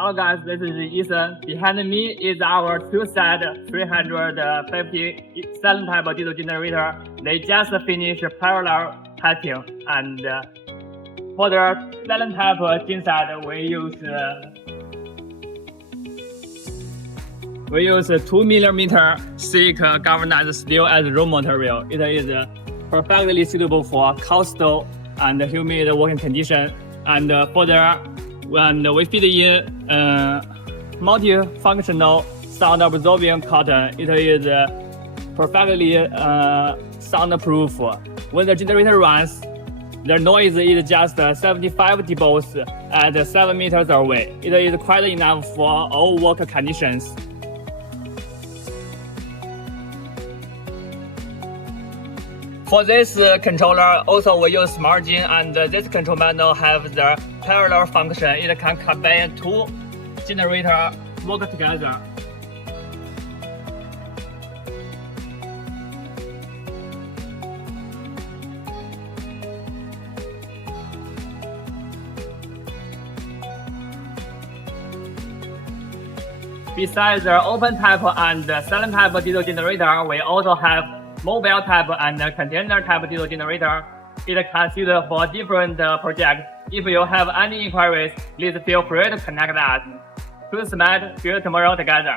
Hello guys, this is Eason. Behind me is our two-set 350 silent type diesel generator. They just finished parallel testing, and for the silent type genset, we use 2 mm thick galvanized steel as raw material. It is perfectly suitable for coastal and humid working conditions. And further, when we feed in multi-functional sound absorbing cotton, it is perfectly soundproof. When the generator runs, the noise is just 75 decibels at 7 meters away. It is quite enough for all work conditions. For this controller, also we use margin, and this control panel have the parallel function. It can combine two generators work together. Besides the open type and silent type diesel generator, we also have mobile type and container type diesel generator. It can suit for different projects. If you have any inquiries, please feel free to connect us. To SMAT, build tomorrow together.